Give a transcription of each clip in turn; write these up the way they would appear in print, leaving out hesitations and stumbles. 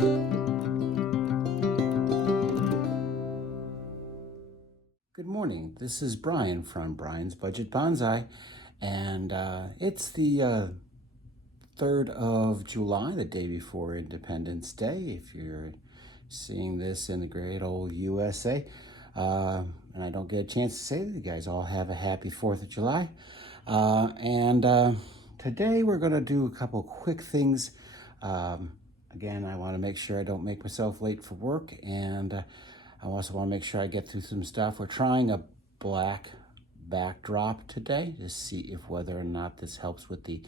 Good morning. This is Brian from Brian's Budget Bonsai, and it's the 3rd of July, the day before Independence Day, if you're seeing this in the great old USA. And I don't get a chance to say that you guys all have a happy 4th of July. Today we're going to do a couple quick things. Again, I want to make sure I don't make myself late for work, and I also want to make sure I get through some stuff. We're trying a black backdrop today to see if whether or not this helps with the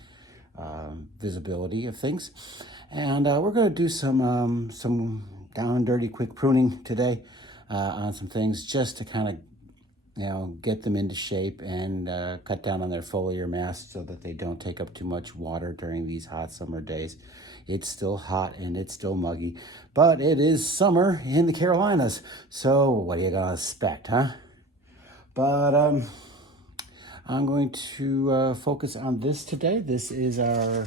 visibility of things. And we're going to do some down and dirty quick pruning today on some things, just to kind of get them into shape and cut down on their foliar mass so that they don't take up too much water during these hot summer days. It's still hot and it's still muggy, but it is summer in the Carolinas, so what are you gonna expect, huh? But I'm going to focus on this today. This is our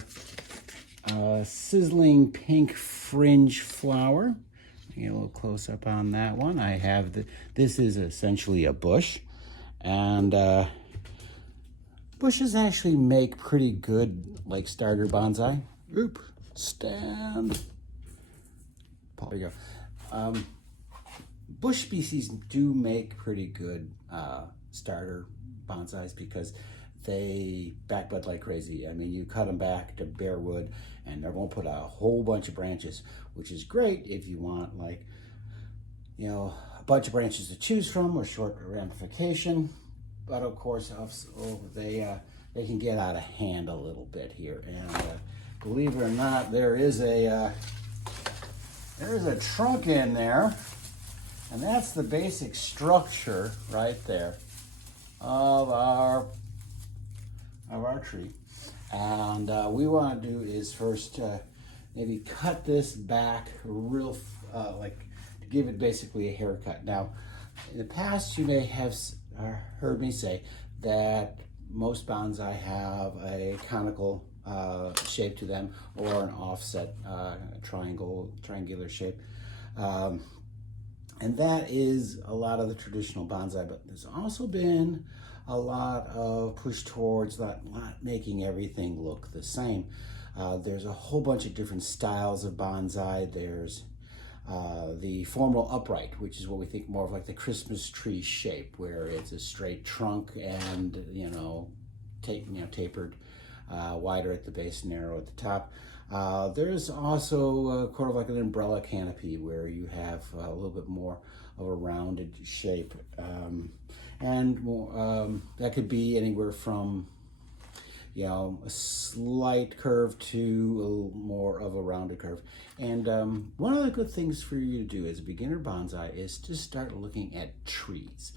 Sizzling pink fringe flower. Get a little close up on that one. I have this is essentially a bush, and bushes actually make pretty good like starter bonsai. Oop, stand. There you go. Bush species do make pretty good starter bonsais because they backbud like crazy. I mean, you cut them back to bare wood and they're going to put a whole bunch of branches, which is great if you want like, a bunch of branches to choose from or short ramification. But of course, they can get out of hand a little bit here. And believe it or not, there is a trunk in there, and that's the basic structure right there of our tree. And we want to do is first maybe cut this back real like to give it basically a haircut. Now, in the past, you may have heard me say that most bonsai have a conical shape to them, or an offset triangular shape. And that is a lot of the traditional bonsai, but there's also been a lot of push towards not making everything look the same. There's a whole bunch of different styles of bonsai. There's the formal upright, which is what we think more of like the Christmas tree shape, where it's a straight trunk and tapered, wider at the base, narrow at the top. There's also kind of like an umbrella canopy where you have a little bit more of a rounded shape. That could be anywhere from a slight curve to more of a rounded curve. And one of the good things for you to do as a beginner bonsai is to start looking at trees.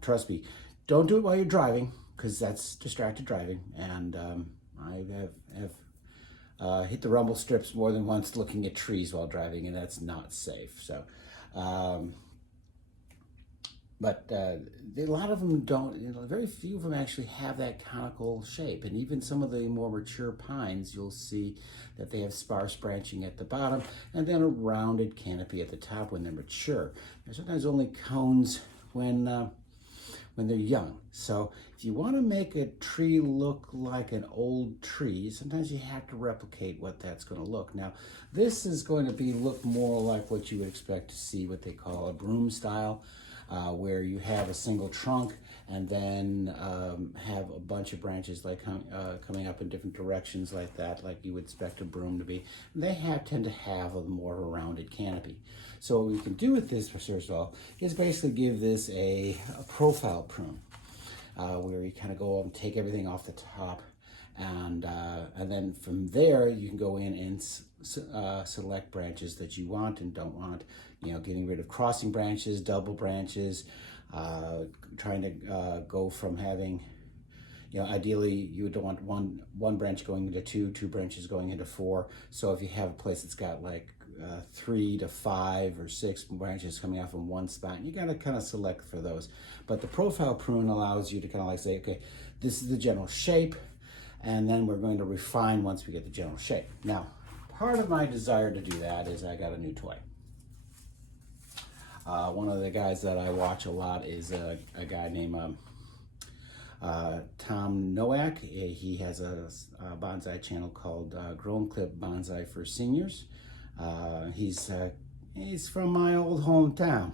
Trust me, don't do it while you're driving, because that's distracted driving. And I have hit the rumble strips more than once looking at trees while driving, and that's not safe. So, but a lot of them don't, very few of them actually have that conical shape. And even some of the more mature pines, you'll see that they have sparse branching at the bottom and then a rounded canopy at the top when they're mature. They're sometimes only cones when they're young. So if you want to make a tree look like an old tree, sometimes you have to replicate what that's going to look. Now, this is going to look more like what you would expect to see, what they call a broom style, where you have a single trunk and then have a bunch of branches like coming up in different directions like that, like you would expect a broom to be. And they tend to have a more rounded canopy. So what we can do with this, first of all, is basically give this a profile prune, where you kind of go and take everything off the top, and then from there you can go in and select branches that you want and don't want. Getting rid of crossing branches, double branches, trying to go from having, ideally you would want one branch going into two branches going into four. So if you have a place that's got like 3 to 5 or 6 branches coming out from one spot, you got to kind of select for those. But the profile prune allows you to kind of like say, okay, this is the general shape, and then we're going to refine once we get the general shape. Now, part of my desire to do that is I got a new toy. One of the guys that I watch a lot is a guy named Tom Nowak. He has a bonsai channel called Groomed Bonsai for Seniors. He's from my old hometown,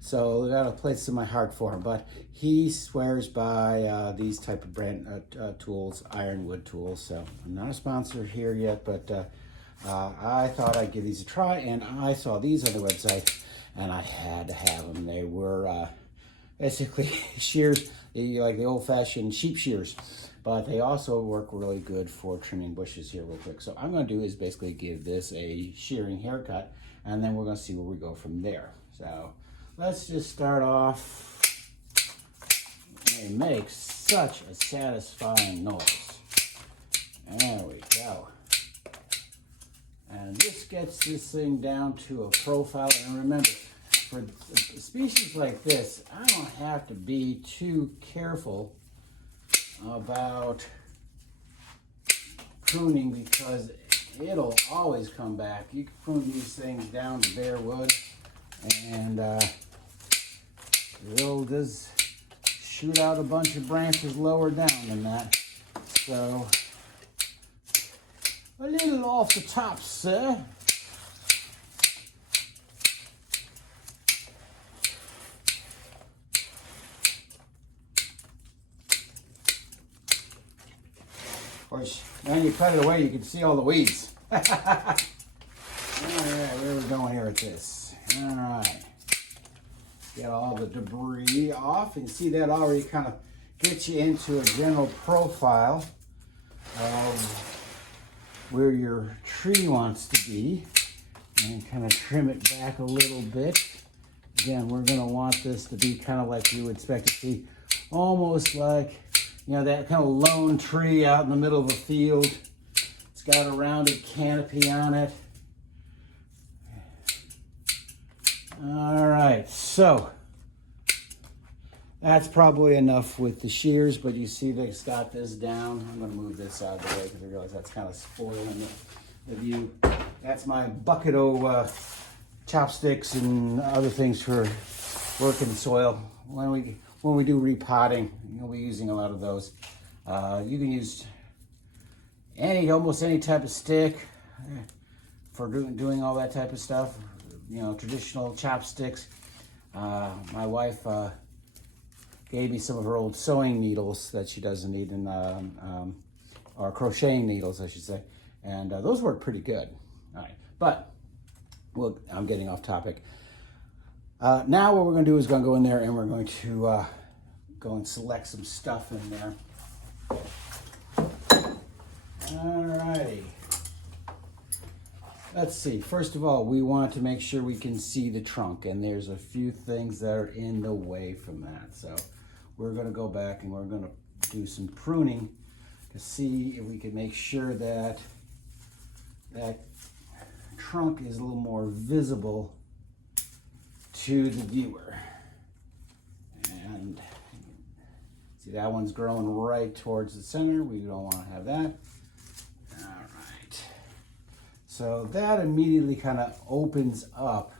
so I got a place in my heart for him. But he swears by these type of brand tools, ironwood tools. So I'm not a sponsor here yet, but I thought I'd give these a try, and I saw these on the website, and I had to have them. They were basically shears, like the old-fashioned sheep shears, but they also work really good for trimming bushes here real quick. So what I'm going to do is basically give this a shearing haircut, and then we're going to see where we go from there. So let's just start off. It makes such a satisfying noise. There we go. And this gets this thing down to a profile. And remember, for a species like this, I don't have to be too careful about pruning because it'll always come back. You can prune these things down to bare wood, and they'll just shoot out a bunch of branches lower down than that. So a little off the top, sir. Of course, when you cut it away, you can see all the weeds. All right, where are we going here with this? All right. Get all the debris off. And you see that already kind of gets you into a general profile of where your tree wants to be. And kind of trim it back a little bit. Again, we're going to want this to be kind of like you would expect to see, almost like, you know, that kind of lone tree out in the middle of a field. It's got a rounded canopy on it. All right, so that's probably enough with the shears, but you see they've got this down. I'm going to move this out of the way because I realize that's kind of spoiling the view. That's my bucket of chopsticks and other things for working soil. When we do repotting, you'll be using a lot of those. You can use almost any type of stick for doing all that type of stuff. You know, traditional chopsticks. My wife gave me some of her old sewing needles that she doesn't need, or crocheting needles, I should say, and those work pretty good. All right, but I'm getting off topic. Now what we're going to do is going to go in there and we're going to go and select some stuff in there. Alrighty. Let's see. First of all, we want to make sure we can see the trunk, and there's a few things that are in the way from that. So we're going to go back and we're going to do some pruning to see if we can make sure that that trunk is a little more visible to the viewer. And see, that one's growing right towards the center. We don't want to have that. All right. So that immediately kind of opens up.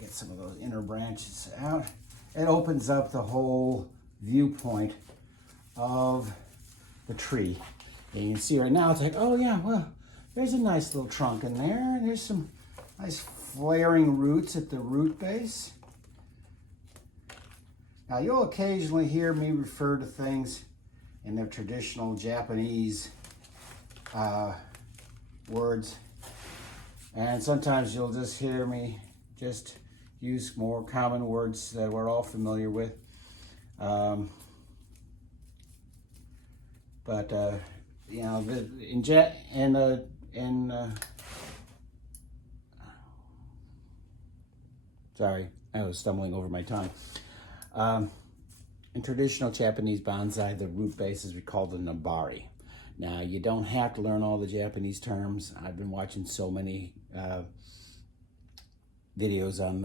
Get some of those inner branches out. It opens up the whole viewpoint of the tree. And you can see right now, it's like, oh yeah, well, there's a nice little trunk in there. And there's some nice flaring roots at the root base. Now you'll occasionally hear me refer to things in their traditional Japanese words. And sometimes you'll just hear me just use more common words that we're all familiar with. You know, sorry, I was stumbling over my tongue. In traditional Japanese bonsai, the root base is called the nabari. Now, you don't have to learn all the Japanese terms. I've been watching so many videos on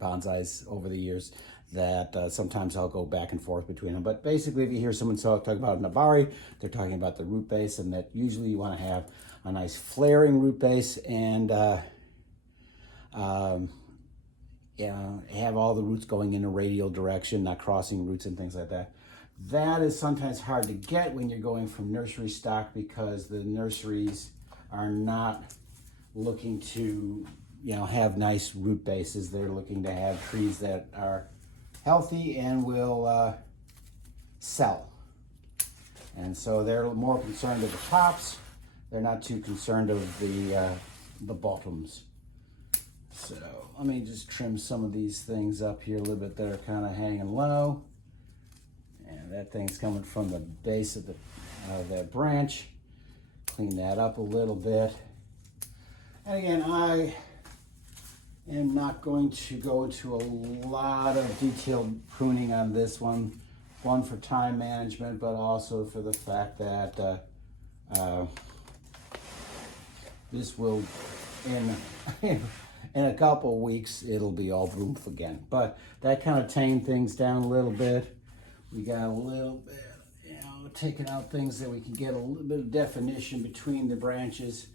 bonsais over the years that sometimes I'll go back and forth between them. But basically, if you hear someone talk about Nabari, they're talking about the root base, and that usually you want to have a nice flaring root base and you know, have all the roots going in a radial direction, not crossing roots and things like that. That is sometimes hard to get when you're going from nursery stock, because the nurseries are not looking to, you know, have nice root bases. They're looking to have trees that are healthy and will sell. And so they're more concerned with the tops. They're not too concerned of the bottoms. So let me just trim some of these things up here a little bit that are kind of hanging low. And that thing's coming from the base of that branch. Clean that up a little bit. And again, I am not going to go into a lot of detailed pruning on this one. One, for time management, but also for the fact that this will, in a couple of weeks, it'll be all bloomed again. But that kind of tamed things down a little bit. We got a little bit, you know, taking out things that we can get a little bit of definition between the branches.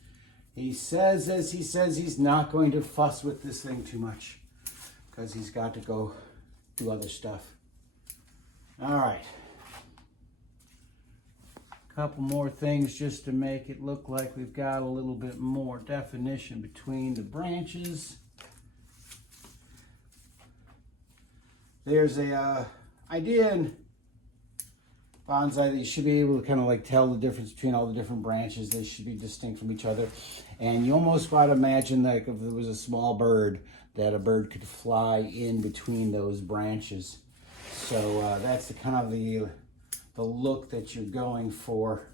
He says, as he says, he's not going to fuss with this thing too much because he's got to go do other stuff. All right. A couple more things just to make it look like we've got a little bit more definition between the branches. There's a idea in bonsai that you should be able to kind of like tell the difference between all the different branches. They should be distinct from each other. And you almost got to imagine like if there was a small bird, that a bird could fly in between those branches. So that's the kind of the look that you're going for.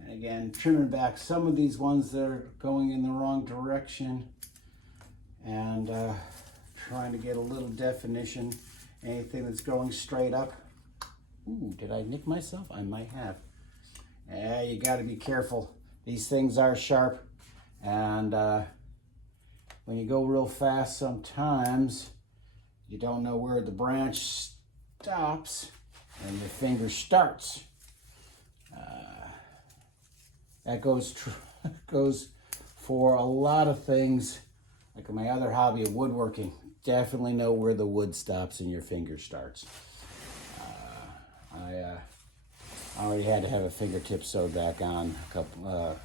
And again, trimming back some of these ones that are going in the wrong direction and trying to get a little definition. Anything that's going straight up. Ooh, did I nick myself? I might have. Yeah, you got to be careful. These things are sharp, and when you go real fast, sometimes you don't know where the branch stops and your finger starts. That goes for a lot of things. Like my other hobby of woodworking, definitely know where the wood stops and your finger starts. I already had to have a fingertip sewed back on a couple,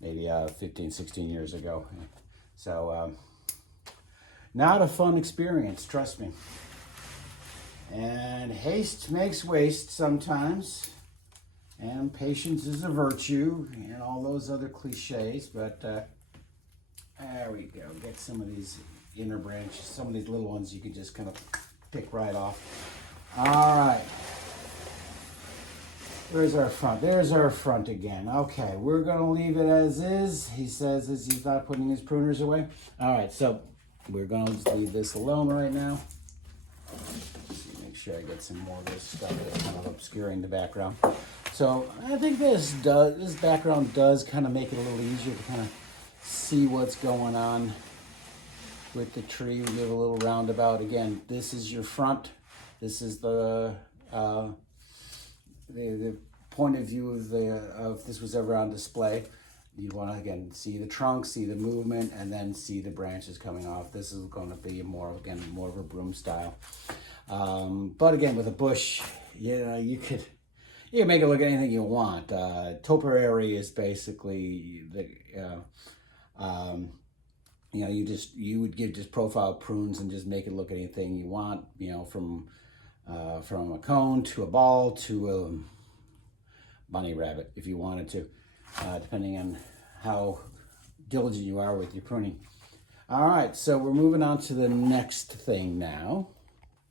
maybe 15, 16 years ago. So, not a fun experience, trust me. And haste makes waste sometimes. And patience is a virtue, and all those other cliches. But there we go. Get some of these inner branches, some of these little ones you can just kind of pick right off. All right. Where's our front? There's our front again. Okay, we're going to leave it as is. He says as he's not putting his pruners away. All right, so we're going to just leave this alone right now. Make sure I get some more of this stuff that's kind of obscuring the background. So I think this background does kind of make it a little easier to kind of see what's going on with the tree. We give a little roundabout. Again, this is your front. This is the point of view of if this was ever on display. You want to, again, see the trunk, see the movement, and then see the branches coming off. This is going to be more of a broom style. But again, with a bush, you can make it look anything you want. Topiary is basically you would give just profile prunes and just make it look anything you want. From a cone to a ball to a bunny rabbit, if you wanted to, depending on how diligent you are with your pruning. All right, so we're moving on to the next thing now.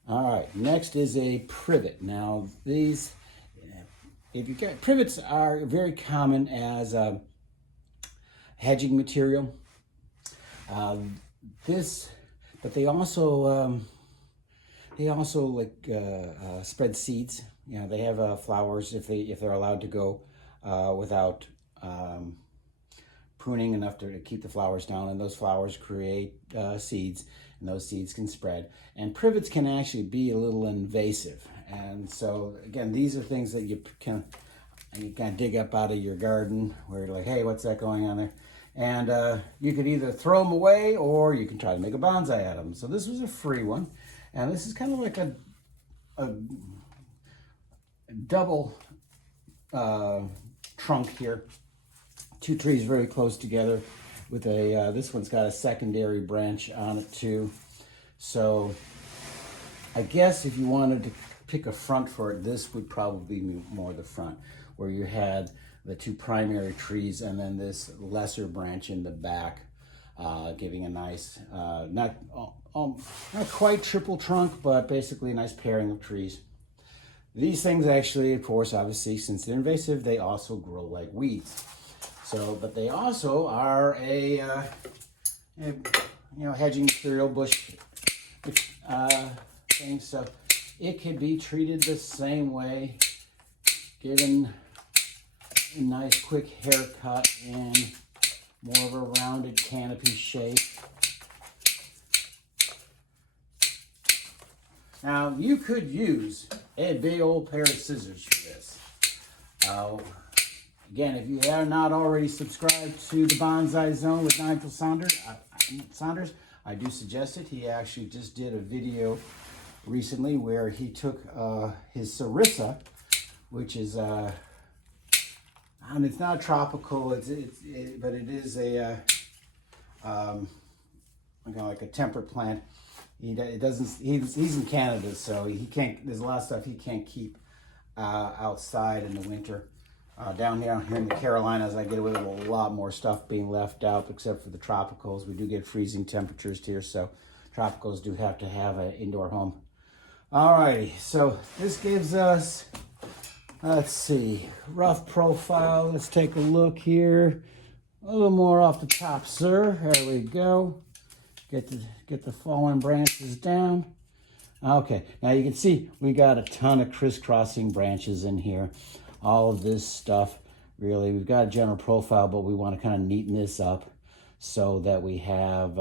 All right, next is a privet. Now these, privets are very common as a hedging material. But they also spread seeds. They have flowers if they're allowed to go without pruning enough to keep the flowers down, and those flowers create seeds, and those seeds can spread. And privets can actually be a little invasive. And so again, these are things that you can dig up out of your garden where you're like, hey, what's that going on there? And you could either throw them away or you can try to make a bonsai out of them. So this was a free one. And this is kind of like a double trunk here. Two trees very close together with a, this one's got a secondary branch on it too. So I guess if you wanted to pick a front for it, this would probably be more the front, where you had the two primary trees and then this lesser branch in the back, giving a nice, not quite triple trunk, but basically a nice pairing of trees. These things actually, of course, obviously, since they're invasive, they also grow like weeds. So, but they also are a hedging material, bush thing. So it can be treated the same way, given a nice quick haircut and more of a rounded canopy shape. Now, you could use a big old pair of scissors for this. Again, if you are not already subscribed to the Bonsai Zone with Nigel Saunders, I do suggest it. He actually just did a video recently where he took his sarissa, which is, and it's not tropical, but it is a, like a temperate plant. He's in Canada, so he can't, there's a lot of stuff he can't keep outside in the winter. Down here in the Carolinas, I get away with a lot more stuff being left out, except for the tropicals. We do get freezing temperatures here, so tropicals do have to have an indoor home. Alrighty, so this gives us, let's see, rough profile. Let's take a look here. A little more off the top, sir. There we go. Get the fallen branches down. Okay, now you can see we got a ton of crisscrossing branches in here. All of this stuff, really, we've got a general profile, but we want to kind of neaten this up so that we have,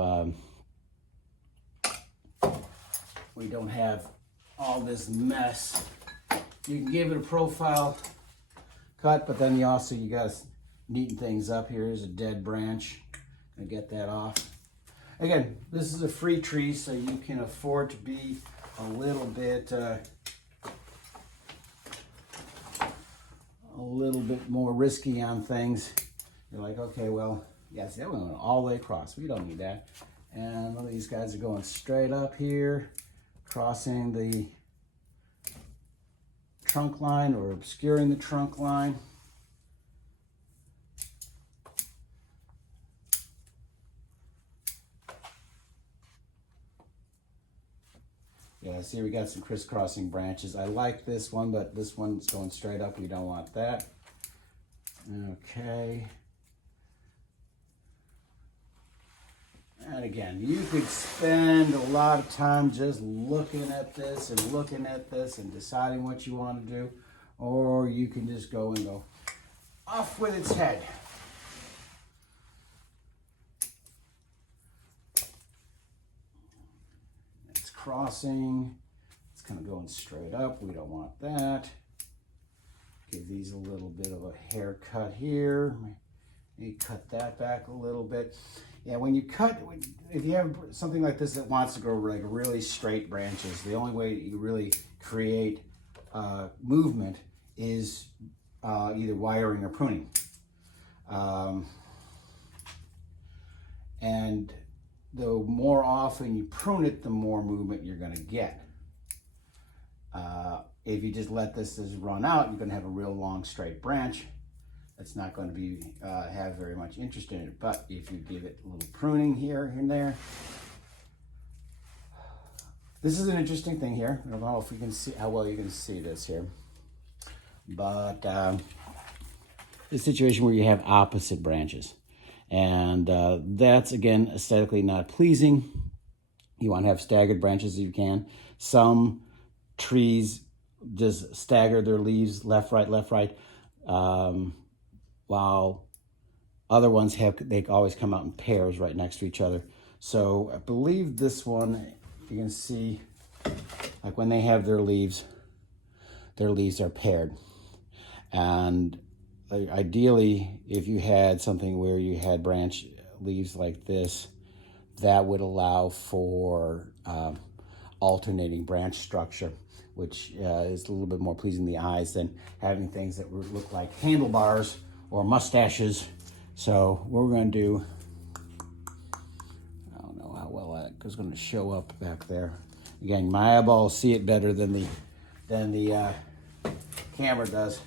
we don't have all this mess. You can give it a profile cut, but then you got to neaten things up. Here's a dead branch. Gonna get that off. Again, this is a free tree, so you can afford to be a little bit more risky on things. You're like, okay, well, yes, that went all the way across. We don't need that. And one of these guys are going straight up here, crossing the trunk line or obscuring the trunk line. Yeah, see, we got some crisscrossing branches. I like this one, but this one's going straight up. We don't want that. Okay. And again, you could spend a lot of time just looking at this and deciding what you want to do, or you can just go and go off with its head. It's crossing. It's kind of going straight up. We don't want that. Give these a little bit of a haircut here. You cut that back a little bit. Yeah, when you cut, if you have something like this that wants to grow like really straight branches, the only way you really create movement is either wiring or pruning. And the more often you prune it, the more movement you're going to get. If you just let this run out, you're going to have a real long straight branch. That's not going to be have very much interest in it. But if you give it a little pruning here and there, this is an interesting thing here. I don't know if you can see how well you can see this here, but the situation where you have opposite branches, and that's again aesthetically not pleasing. You want to have staggered branches if you can. Some trees just stagger their leaves left, right, while Other ones they always come out in pairs right next to each other. So I believe this one, you can see, like when they have their leaves are paired. And ideally, if you had something where you had branch leaves like this, that would allow for alternating branch structure, which is a little bit more pleasing to the eyes than having things that look like handlebars or mustaches. So what we're going to do, I don't know how well that is going to show up back there. Again, my eyeballs see it better than the camera does.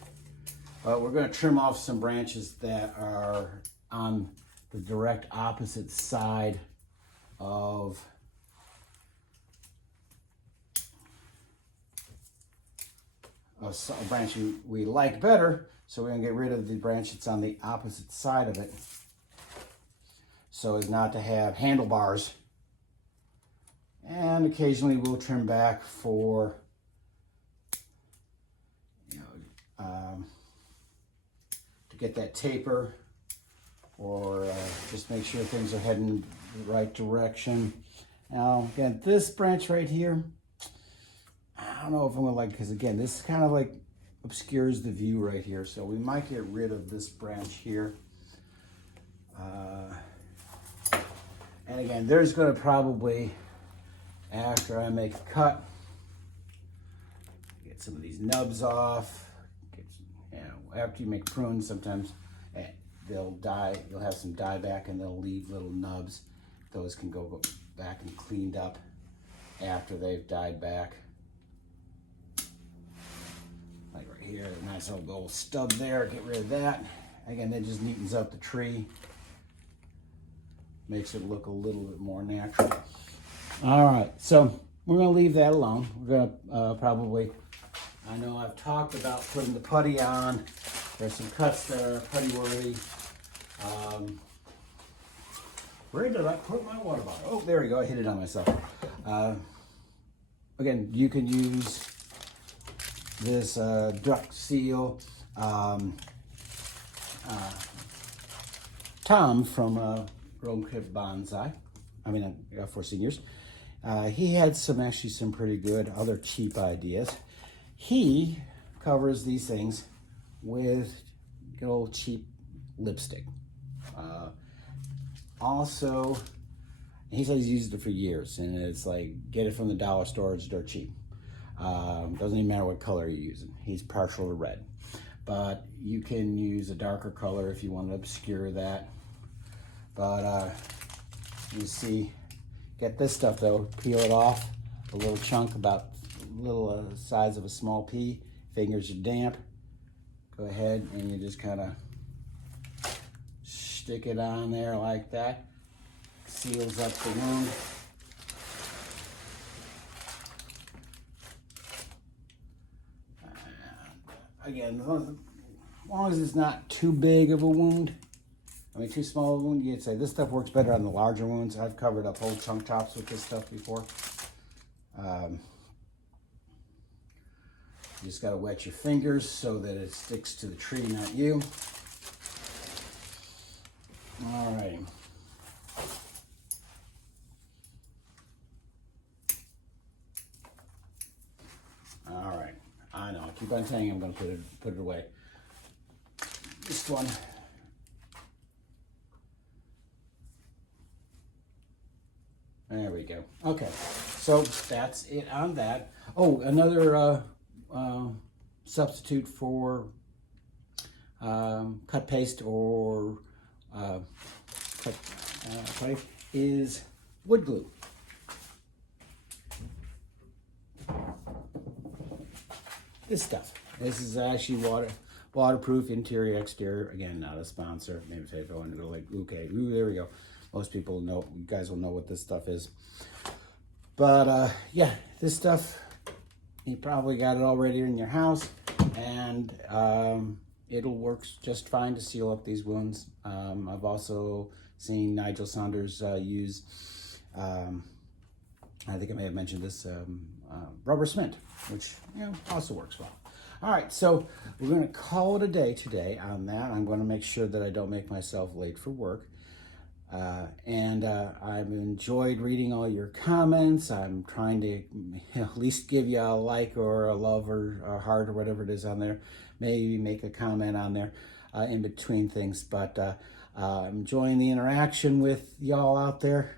But we're going to trim off some branches that are on the direct opposite side of a branch we like better. So we're going to get rid of the branch that's on the opposite side of it, so as not to have handlebars. And occasionally we'll trim back for, to get that taper, or just make sure things are heading the right direction. Now, again, this branch right here, I don't know if I'm gonna like, because again, this kind of like obscures the view right here. So we might get rid of this branch here. And again, there's gonna probably, after I make a cut, get some of these nubs off. After you make prunes, sometimes they'll die. You'll have some dieback and they'll leave little nubs. Those can go back and cleaned up after they've died back. Like right here, a nice old gold stub there, get rid of that. Again, that just neatens up the tree. Makes it look a little bit more natural. All right, so we're gonna leave that alone. We're gonna probably, I know I've talked about putting the putty on. There's some cuts that are putty worthy. Where did I put my water bottle? Oh, there we go, I hit it on myself. Again, you can use this duck seal. Tom from Bonsai, for seniors. He had some pretty good other cheap ideas. He covers these things with good old cheap lipstick. Also, he says he's used it for years, and it's like, get it from the dollar store, it's dirt cheap. Doesn't even matter what color you're using. He's partial to red. But you can use a darker color if you want to obscure that. But you see, get this stuff though, peel it off, a little chunk about a little size of a small pea. Fingers are damp. Go ahead and you just kind of stick it on there like that. Seals up the wound. Again, as long as it's not too big of a wound, too small of a wound, you'd say this stuff works better on the larger wounds. I've covered up whole chunk chops with this stuff before. You just gotta wet your fingers so that it sticks to the tree, not you. All right. All right. I know. I keep on saying I'm going to put it away. This one. There we go. Okay. So that's it on that. Oh, another substitute for cut paste or cut is wood glue. This stuff. This is actually waterproof, interior, exterior. Again, not a sponsor. Maybe if I wanted to go like, okay, there we go. Most people know, you guys will know what this stuff is. But yeah, this stuff, you probably got it already in your house, and it'll work just fine to seal up these wounds. I've also seen Nigel Saunders use, I think I may have mentioned this, rubber cement, which also works well. All right, so we're going to call it a day today on that. I'm going to make sure that I don't make myself late for work. I've enjoyed reading all your comments. I'm trying to at least give you a like or a love or a heart or whatever it is on there. Maybe make a comment on there in between things. But I'm enjoying the interaction with y'all out there.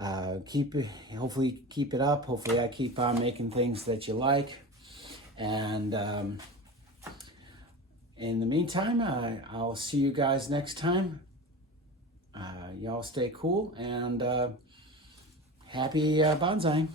Hopefully keep it up. Hopefully I keep on making things that you like. And in the meantime, I'll see you guys next time. Y'all stay cool and happy bonsai.